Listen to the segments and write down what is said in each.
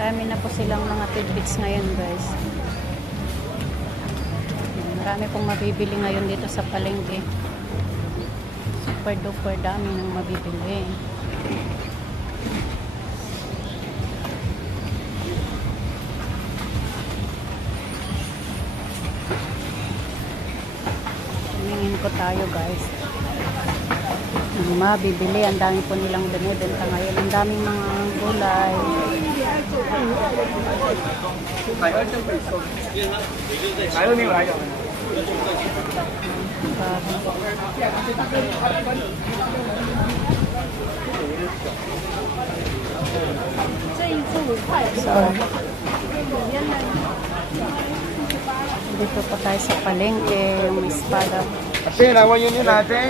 Marami na po silang mga tidbits ngayon, guys. Marami pong mabibili ngayon dito sa palengke. Super duper dami ng mabibili. Tumingin ko tayo, guys. Ang mabibili, ang dami po nilang binibenta ngayon. Ang daming mga gulay. Dito po tayo sa palengke, yung espada. Ate, lawan yun yun ate.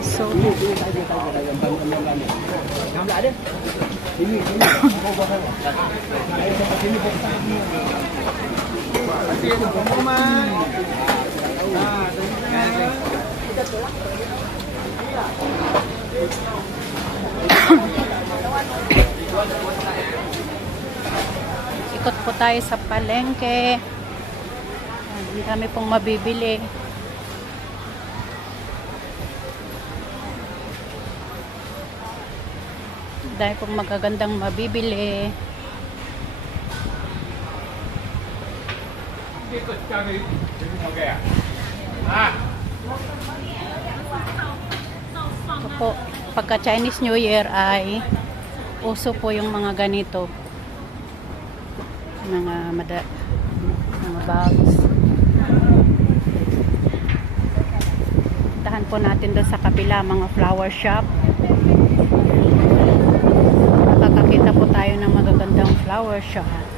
So, ikot po tayo sa palengke. Ang dami pong mabibili. Dahil pong magagandang mabibili. So po, pagka Chinese New Year ay uso po yung mga ganito. Mga bags. Tahan po natin doon sa kabila, mga flower shop. Makakakita po tayo ng magagandang flower shop.